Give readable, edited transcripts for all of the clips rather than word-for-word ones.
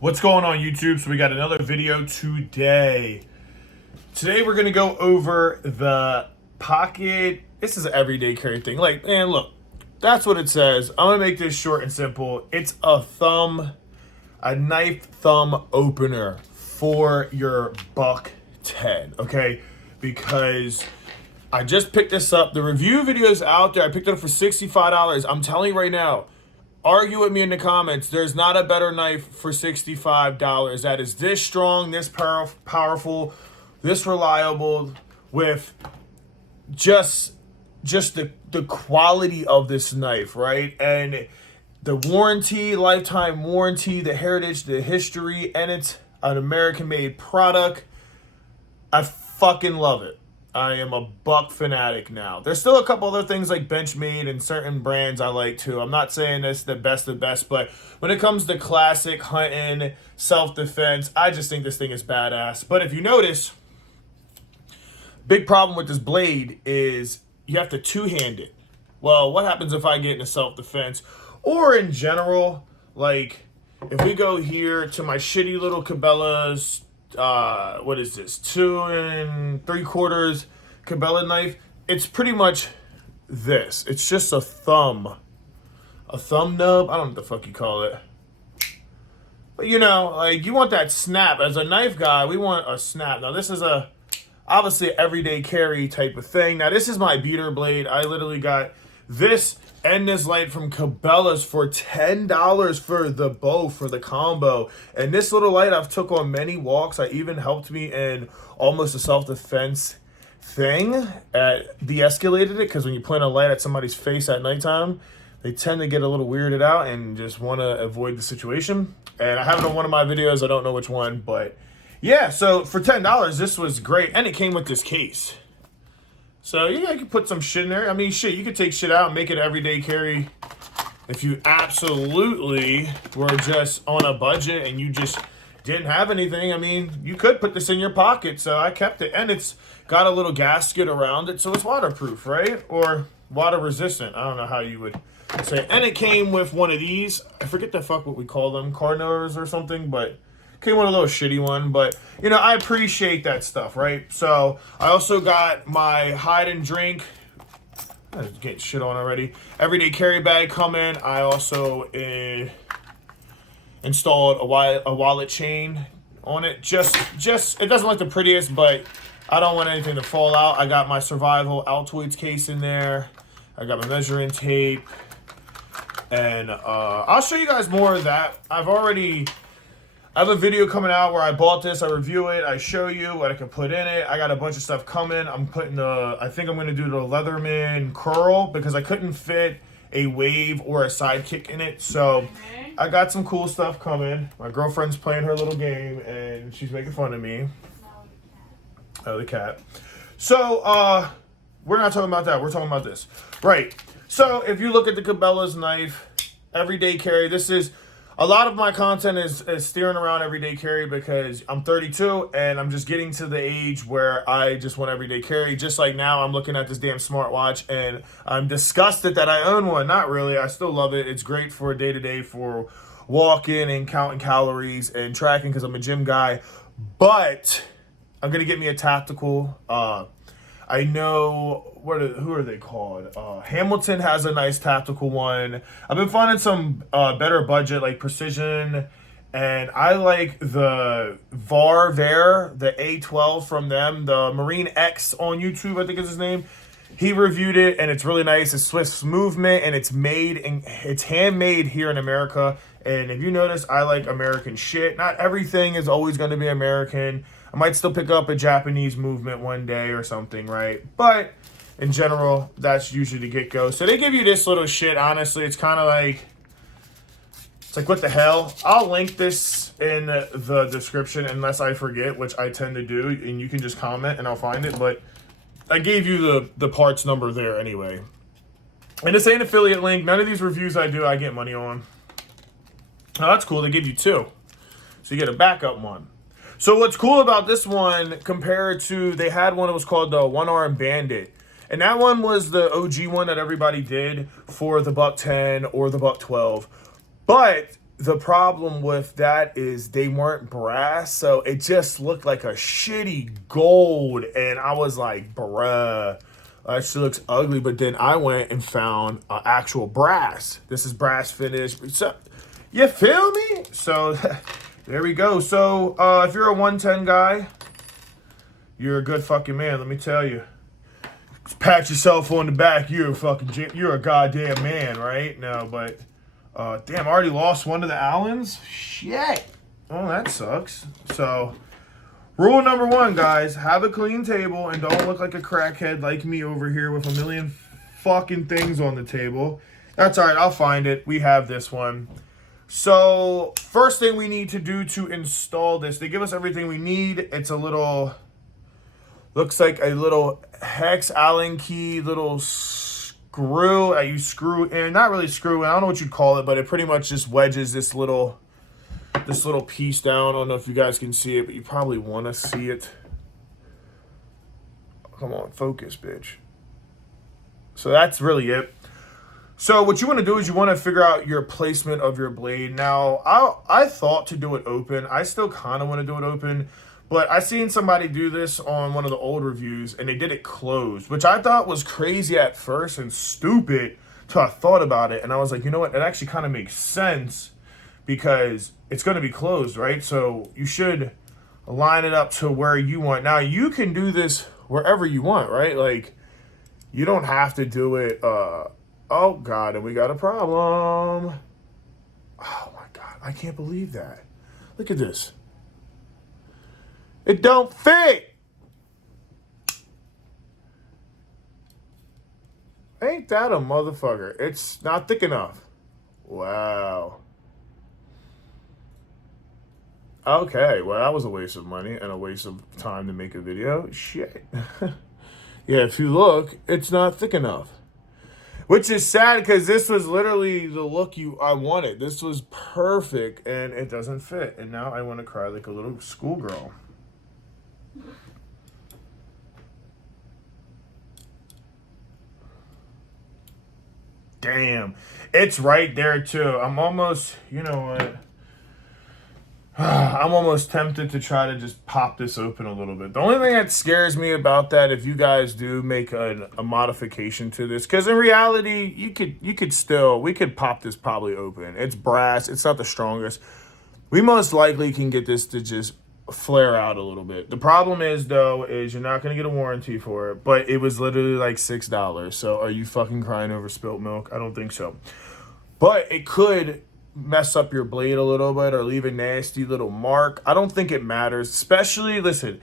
What's going on YouTube? So we got another video today. Today we're going to go over the pocket. This is an everyday carry thing. Like, man, look, that's what it says. I'm going to make this short and simple. It's a knife thumb opener for your Buck 10, okay? Because I just picked this up. The review video is out there. I picked it up for $65. I'm telling you right now, argue with me in the comments. There's not a better knife for $65 that is this strong, this powerful, this reliable, with just the quality of this knife, right? And the warranty, lifetime warranty, the heritage, the history, and it's an American-made product. I fucking love it. I am a Buck fanatic now. There's still a couple other things like Benchmade and certain brands I like too. I'm not saying this the best of the best, but when it comes to classic hunting, self-defense, I just think this thing is badass. But if you notice, big problem with this blade is you have to two-hand it. Well, what happens if I get into self-defense? Or in general, like if we go here to my shitty little Cabela's, what is this, 2 3/4 Cabela knife, it's pretty much this. It's just a thumb nub. I don't know what the fuck you call it, but you know, like, you want that snap. As a knife guy, we want a snap. Now this is obviously everyday carry type of thing. Now this is my beater blade. I literally got this and this light from Cabela's for $10 for the bow, for the combo. And this little light I've took on many walks. I even helped me in almost a self-defense thing. De-escalated it, because when you point a light at somebody's face at nighttime, they tend to get a little weirded out and just want to avoid the situation. And I have it on one of my videos. I don't know which one, but yeah. So for $10, this was great. And it came with this case. So yeah, you can put some shit in there. I mean, shit, you could take shit out and make it everyday carry. If you absolutely were just on a budget and you just didn't have anything, I mean, you could put this in your pocket. So I kept it, and it's got a little gasket around it, so it's waterproof, right? Or water resistant. I don't know how you would say. And it came with one of these. I forget the fuck what we call them, Carnors or something, but came with a little shitty one. But you know, I appreciate that stuff, right? So I also got my hide and drink, I'm getting shit on already, everyday carry bag coming. I also installed a wallet chain on it. Just it doesn't look the prettiest, but I don't want anything to fall out. I got my survival Altoids case in there. I got my measuring tape, and I'll show you guys more of that. I have a video coming out where I bought this, I review it, I show you what I can put in it. I got a bunch of stuff coming. I think I'm going to do the Leatherman curl, because I couldn't fit a wave or a sidekick in it. So I got some cool stuff coming. My girlfriend's playing her little game and she's making fun of me. Oh, the cat. So we're not talking about that. We're talking about this. Right. So if you look at the Cabela's knife, everyday carry, this is... A lot of my content is steering around everyday carry, because I'm 32 and I'm just getting to the age where I just want everyday carry. Just like now, I'm looking at this damn smartwatch and I'm disgusted that I own one. Not really. I still love it. It's great for day-to-day, for walking and counting calories and tracking, because I'm a gym guy. But I'm going to get me a tactical. I know, who are they called? Hamilton has a nice tactical one. I've been finding some better budget, like Precision, and I like the VAR there, the A12 from them, the Marine X on YouTube, I think is his name. He reviewed it, and it's really nice. It's Swiss movement, and it's handmade here in America. And if you notice, I like American shit. Not everything is always going to be American. I might still pick up a Japanese movement one day or something, right? But in general, that's usually the get-go. So they give you this little shit. Honestly, it's kind of like, it's like, what the hell? I'll link this in the description unless I forget, which I tend to do, and you can just comment and I'll find it. But I gave you the parts number there anyway. And this ain't affiliate link. None of these reviews I do, I get money on. Oh, that's cool. They give you two. So you get a backup one. So what's cool about this one compared to, they had one that was called the One Arm Bandit. And that one was the OG one that everybody did for the Buck 10 or the Buck 12. But the problem with that is they weren't brass, so it just looked like a shitty gold, and I was like, bruh, that shit looks ugly. But then I went and found actual brass. This is brass finish. So, you feel me? So there we go. So if you're a 110 guy, you're a good fucking man, let me tell you. Pat yourself on the back. You're a goddamn man, right? No, but damn, I already lost one of the Allens. Shit. Oh, that sucks. So, rule number 1, guys: have a clean table and don't look like a crackhead like me over here with a million fucking things on the table. That's all right. I'll find it. We have this one. So, first thing we need to do to install this, they give us everything we need. It's a little, looks like a little hex Allen key, little screw that you screw in. Not really screw in, I don't know what you'd call it, but it pretty much just wedges this little piece down. I don't know if you guys can see it, but you probably want to see it. Come on, focus, bitch. So that's really it. So what you want to do is you want to figure out your placement of your blade. Now, I thought to do it open. I still kind of want to do it open, but I seen somebody do this on one of the old reviews, and they did it closed, which I thought was crazy at first and stupid till I thought about it. And I was like, you know what? It actually kind of makes sense because it's going to be closed, right? So you should line it up to where you want. Now, you can do this wherever you want, right? Like, you don't have to do it... Oh, God, and we got a problem. Oh, my God. I can't believe that. Look at this. It don't fit. Ain't that a motherfucker? It's not thick enough. Wow. Okay, well, that was a waste of money and a waste of time to make a video. Shit. Yeah, if you look, it's not thick enough. Which is sad because this was literally the look I wanted. This was perfect and it doesn't fit. And now I want to cry like a little schoolgirl. Damn. It's right there too. I'm almost, you know what? I'm almost tempted to try to just pop this open a little bit. The only thing that scares me about that, if you guys do make a modification to this, because in reality, we could pop this probably open. It's brass. It's not the strongest. We most likely can get this to just flare out a little bit. The problem is, though, is you're not going to get a warranty for it, but it was literally like $6. So are you fucking crying over spilt milk? I don't think so. But it could mess up your blade a little bit or leave a nasty little mark. I don't think it matters, especially, listen,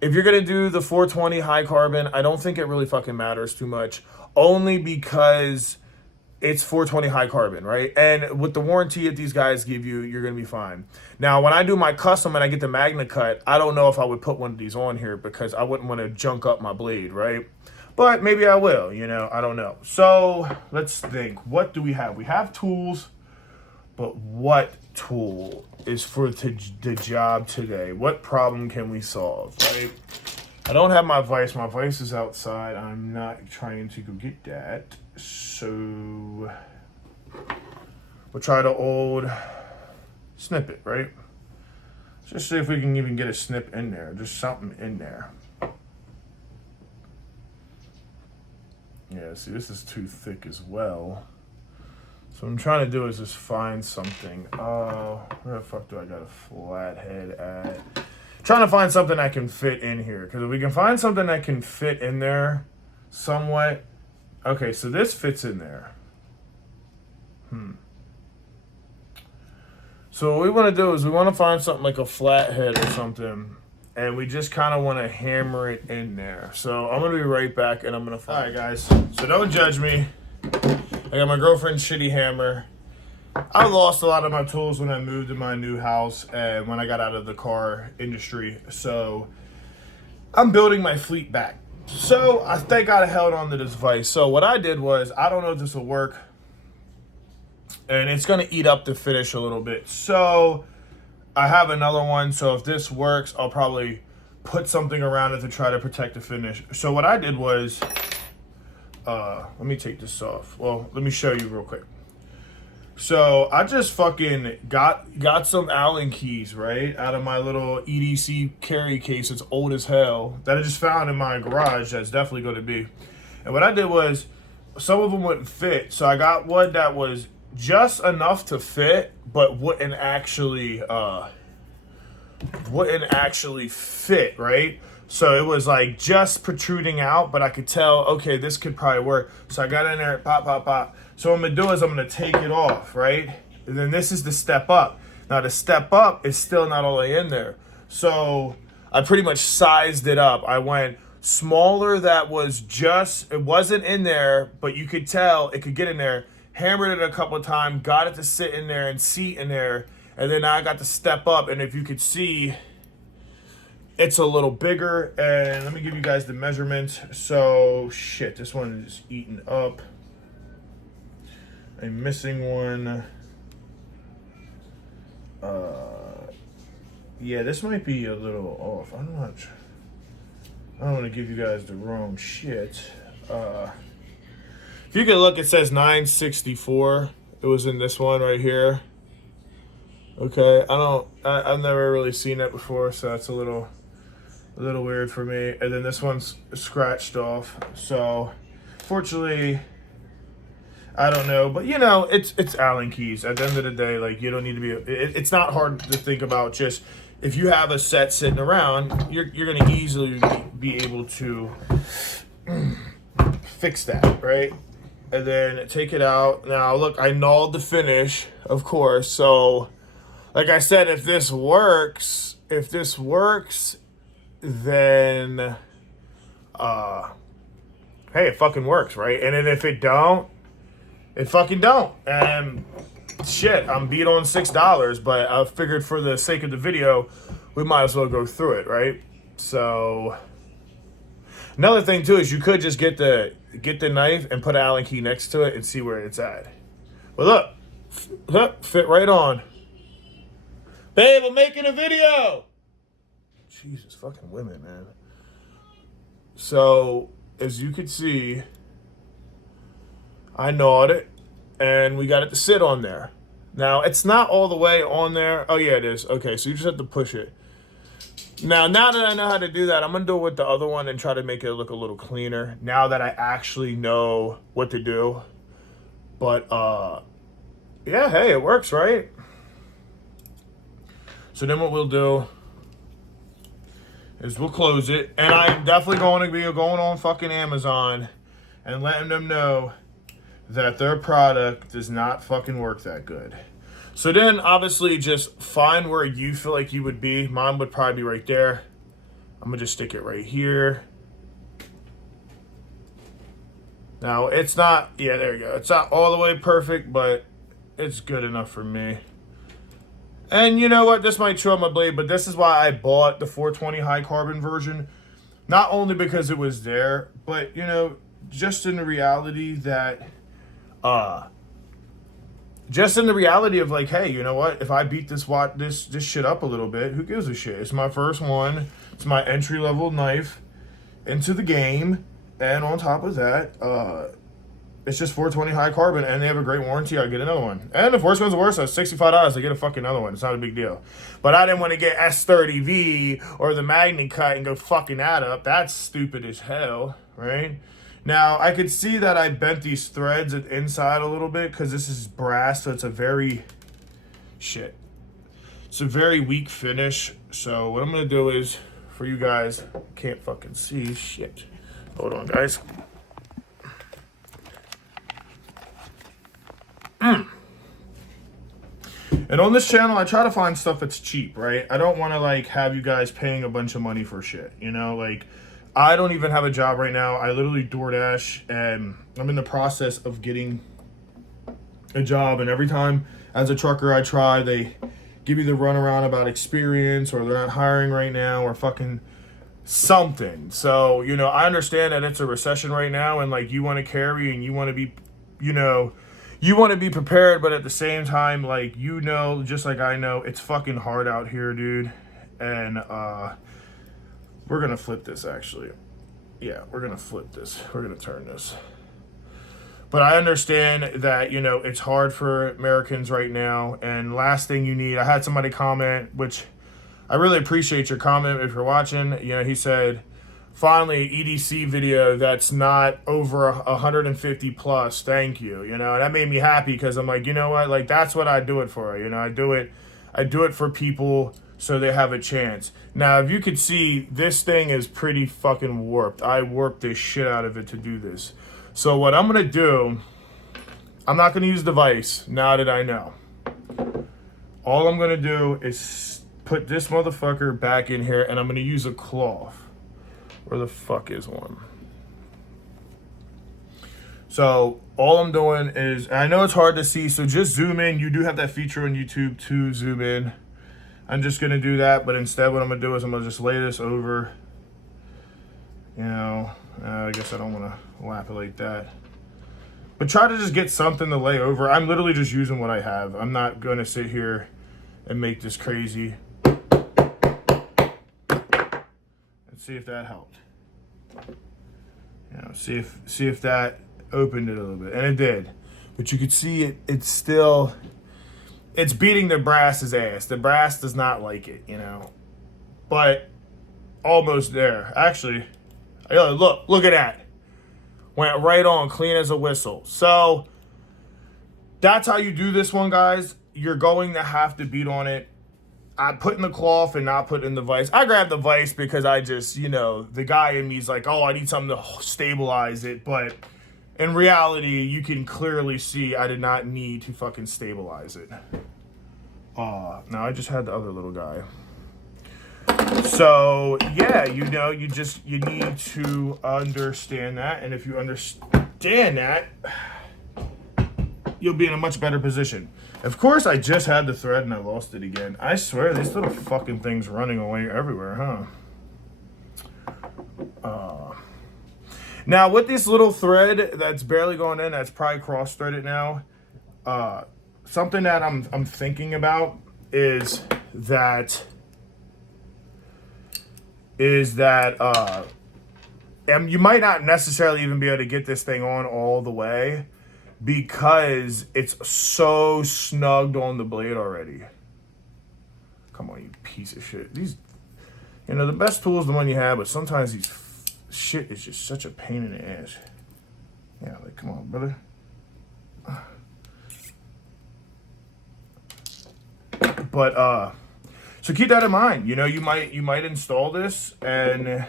if you're going to do the 420 high carbon, I don't think it really fucking matters too much, only because it's 420 high carbon, right? And with the warranty that these guys give you, you're going to be fine. Now, when I do my custom and I get the Magna Cut, I don't know if I would put one of these on here because I wouldn't want to junk up my blade, right? But maybe I will, you know, I don't know. So let's think. What do we have? We have tools. But what tool is for the job today? What problem can we solve, right? I don't have my vise. My vise is outside. I'm not trying to go get that. So we'll try the old snippet, right? Just see if we can even get a snip in there. Just something in there. Yeah, see, this is too thick as well. So what I'm trying to do is just find something. Where the fuck do I got a flathead at? Trying to find something that can fit in here. Because if we can find something that can fit in there somewhat. Okay, so this fits in there. So what we want to do is we want to find something like a flathead or something. And we just kind of want to hammer it in there. So I'm going to be right back and I'm going to find... Alright guys, so don't judge me. I got my girlfriend's shitty hammer. I lost a lot of my tools when I moved to my new house and when I got out of the car industry. So I'm building my fleet back. So I thank God I held on to this vise. So what I did was, I don't know if this will work. And it's going to eat up the finish a little bit. So I have another one. So if this works, I'll probably put something around it to try to protect the finish. So what I did was... let me take this off. Well, let me show you real quick. So I just fucking got some Allen keys, right, out of my little EDC carry case. It's old as hell that I just found in my garage. That's definitely going to be. And what I did was, some of them wouldn't fit, so I got one that was just enough to fit, but wouldn't actually fit, right? So it was like just protruding out, but I could tell, okay, this could probably work. So I got in there, pop, pop, pop. So what I'm gonna do is I'm gonna take it off, right? And then this is the step up. Now the step up is still not all the way in there. So I pretty much sized it up. I went smaller that was just, it wasn't in there, but you could tell it could get in there. Hammered it a couple of times, got it to sit in there and seat in there. And then I got to step up, and if you could see, it's a little bigger. And let me give you guys the measurements. So, shit, this one is eaten up. I'm missing one. Yeah, this might be a little off. I don't want to give you guys the wrong shit. If you can look, it says 964. It was in this one right here. Okay, I've never really seen it before, so that's a little weird for me. And then this one's scratched off. So, fortunately, I don't know, but you know, it's Allen keys. At the end of the day, like, you don't need to be. It's not hard to think about. Just if you have a set sitting around, you're gonna easily be able to fix that, right? And then take it out. Now, look, I gnawed the finish, of course. So, like I said, if this works, then, hey, it fucking works, right? And then if it don't, it fucking don't. And shit, I'm beat on $6, but I figured for the sake of the video, we might as well go through it, right? So, another thing too is you could just get the knife and put an Allen key next to it and see where it's at. Well, look, fit right on. Babe, I'm making a video. Jesus, fucking women, man. So, as you can see, I gnawed it, and we got it to sit on there. Now, it's not all the way on there. Oh, yeah, it is. Okay, so you just have to push it. Now that I know how to do that, I'm going to do it with the other one and try to make it look a little cleaner now that I actually know what to do. But, yeah, hey, it works, right? So then what we'll do is we'll close it. And I'm definitely going to be going on fucking Amazon and letting them know that their product does not fucking work that good. So then, obviously, just find where you feel like you would be. Mine would probably be right there. I'm going to just stick it right here. Now, it's not, yeah, there you go. It's not all the way perfect, but it's good enough for me. And you know what? This might chew on my blade, but this is why I bought the 420 high carbon version. Not only because it was there, but, you know, just in the reality that, just in the reality of like, hey, you know what? If I beat this shit up a little bit, who gives a shit? It's my first one. It's my entry level knife into the game, and on top of that, it's just 420 high carbon, and they have a great warranty. I get another one, and if worse comes to worse, that's $65. I get a fucking another one. It's not a big deal. But I didn't want to get S30V or the Magni Cut and go fucking that up. That's stupid as hell, right? Now, I could see that I bent these threads inside a little bit because this is brass, so it's a very, it's a very weak finish. So what I'm going to do is, for you guys, can't fucking see, shit. Hold on, guys. And on this channel, I try to find stuff that's cheap, right? I don't want to, like, have you guys paying a bunch of money for shit, you know? Like, I don't even have a job right now. I literally DoorDash, and I'm in the process of getting a job. And every time as a trucker I try, they give me the runaround about experience, or they're not hiring right now, or fucking something. So, you know, I understand that it's a recession right now, and like, you want to carry and you want to be, you know, you want to be prepared, but at the same time, like, you know, just like I know, it's fucking hard out here, dude. And we're gonna flip this, actually. Yeah, we're gonna flip this. We're gonna turn this. But I understand that, you know, it's hard for Americans right now. And last thing you need, I had somebody comment, which I really appreciate your comment if you're watching. You know, he said, finally, EDC video that's not over 150 plus. Thank you. You know, and that made me happy because I'm like, you know what? Like, that's what I do it for. You know, I do it for people so they have a chance. Now, if you could see, this thing is pretty fucking warped. I warped the shit out of it to do this. So what I'm going to do, I'm not going to use the vise now that I know. All I'm going to do is put this motherfucker back in here, and I'm going to use a cloth. Where the fuck is one? So all I'm doing is, I know it's hard to see, so just zoom in. You do have that feature on YouTube to zoom in. I'm just going to do that, but instead what I'm going to do is I'm going to just lay this over. You know, I guess I don't want to lap it like that. But try to just get something to lay over. I'm literally just using what I have. I'm not going to sit here and make this crazy. Let's see if that helped. You know, see if that opened it a little bit. And it did. But you could see it's still, it's beating the brass's ass. The brass does not like it, you know. But almost there. Actually, look at that. Went right on, clean as a whistle. So that's how you do this one, guys. You're going to have to beat on it. I put in the cloth and not put in the vise. I grabbed the vise because I just, you know, the guy in me is like, oh, I need something to stabilize it. But in reality, you can clearly see I did not need to fucking stabilize it. Now I just had the other little guy. So yeah, you know, you need to understand that. And if you understand that, you'll be in a much better position. Of course, I just had the thread and I lost it again. I swear, these little fucking things running away everywhere, huh? Now, with this little thread that's barely going in, that's probably cross-threaded now, something that I'm thinking about is that and you might not necessarily even be able to get this thing on all the way because it's so snugged on the blade already. Come on, you piece of shit. These, you know, the best tool is the one you have, but sometimes these shit is just such a pain in the ass. Yeah, like, come on, brother. But so keep that in mind. You know, you might install this and,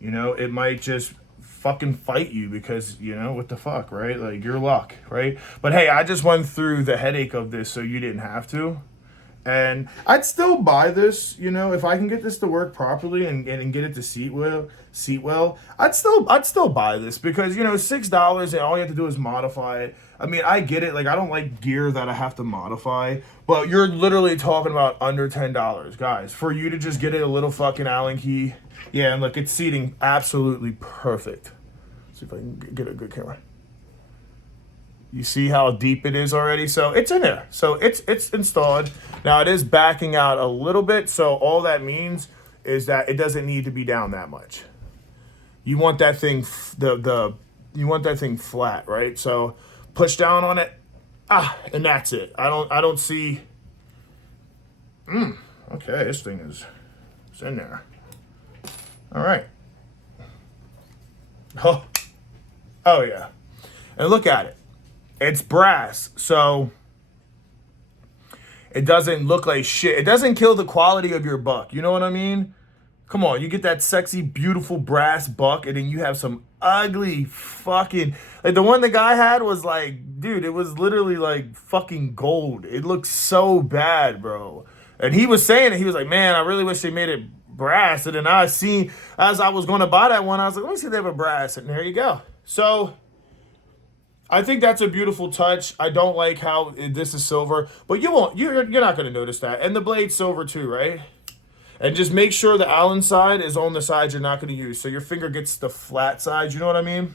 you know, it might just fucking fight you because, you know, what the fuck, right? Like, your luck, right? But hey, I just went through the headache of this so you didn't have to. And I'd still buy this, you know, if I can get this to work properly and get it to seat well, I'd still buy this because, you know, $6 and all you have to do is modify it. I mean, I get it. Like, I don't like gear that I have to modify, but you're literally talking about under $10, guys, for you to just get it a little fucking Allen key. Yeah, and look, it's seating absolutely perfect. Let's see if I can get a good camera. You see how deep it is already? So it's in there. So it's installed. Now it is backing out a little bit. So all that means is that it doesn't need to be down that much. You want that thing, you want that thing flat, right? So push down on it. And that's it. I don't see. Okay, this thing it's in there. All right. Oh yeah. And look at it. It's brass, so it doesn't look like shit. It doesn't kill the quality of your buck. You know what I mean? Come on, you get that sexy, beautiful brass buck, and then you have some ugly fucking... Like, the one the guy had was like, dude, it was literally like fucking gold. It looked so bad, bro. And he was saying it. He was like, man, I really wish they made it brass. And then I seen, as I was going to buy that one, I was like, let me see if they have a brass. And there you go. So I think that's a beautiful touch. I don't like how this is silver, but you're not going to notice that. And the blade's silver too, right? And just make sure the Allen side is on the side you're not going to use, so your finger gets the flat side, you know what I mean?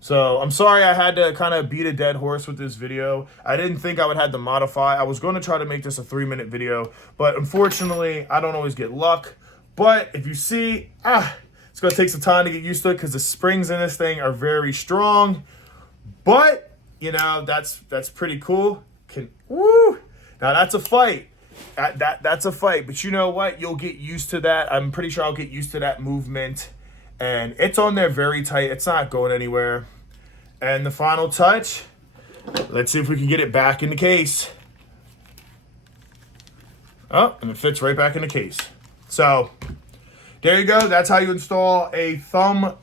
So I'm sorry I had to kind of beat a dead horse with this video. I didn't think I would have to modify. I was going to try to make this a 3-minute video, but unfortunately, I don't always get luck. But if you see, It's going to take some time to get used to it because the springs in this thing are very strong. But, you know, that's pretty cool. Woo! Now, that's a fight. That's a fight. But you know what? You'll get used to that. I'm pretty sure I'll get used to that movement. And it's on there very tight. It's not going anywhere. And the final touch, let's see if we can get it back in the case. Oh, and it fits right back in the case. So, there you go. That's how you install a thumb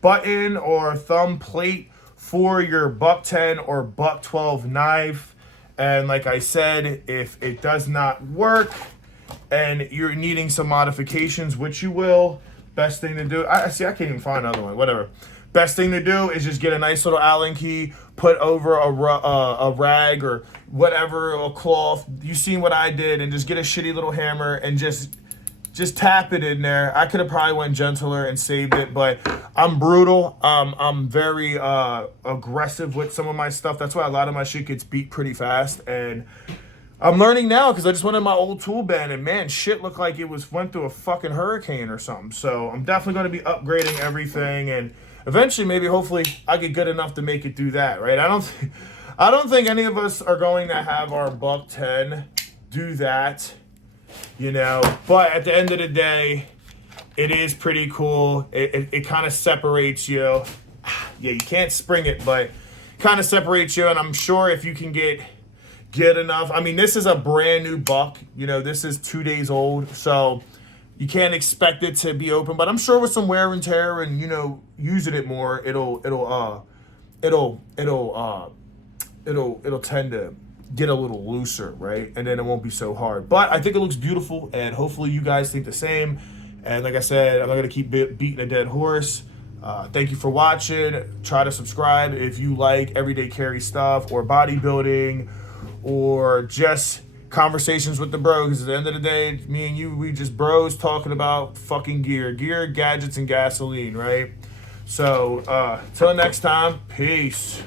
button or thumb plate for your Buck 10 or Buck 12 knife. And like I said, if it does not work and you're needing some modifications, which you will, best thing to do, I can't even find another one, whatever. Best thing to do is just get a nice little Allen key, put over a rag or whatever, a cloth. You seen what I did, and just get a shitty little hammer and just tap it in there. I could have probably went gentler and saved it, but I'm brutal. I'm very aggressive with some of my stuff. That's why a lot of my shit gets beat pretty fast. And I'm learning now because I just went in my old tool bin and man, shit looked like it went through a fucking hurricane or something. So I'm definitely going to be upgrading everything, and eventually, maybe, hopefully, I get good enough to make it do that, right? I don't think any of us are going to have our Buck 10 do that, you know. But at the end of the day, it is pretty cool. It kind of separates you. Yeah, you can't spring it, but kind of separates you. And I'm sure if you can get enough. I mean, this is a brand new buck. You know, this is 2 days old, so you can't expect it to be open. But I'm sure with some wear and tear and, you know, using it more, it'll tend to get a little looser, right? And then it won't be so hard. But I think it looks beautiful, and hopefully you guys think the same. And like I said, I'm not gonna keep beating a dead horse. Thank you for watching. Try to subscribe if you like everyday carry stuff or bodybuilding or just conversations with the bros. Because at the end of the day, me and you, we just bros talking about fucking gear, gadgets, and gasoline, right? So, till next time, peace.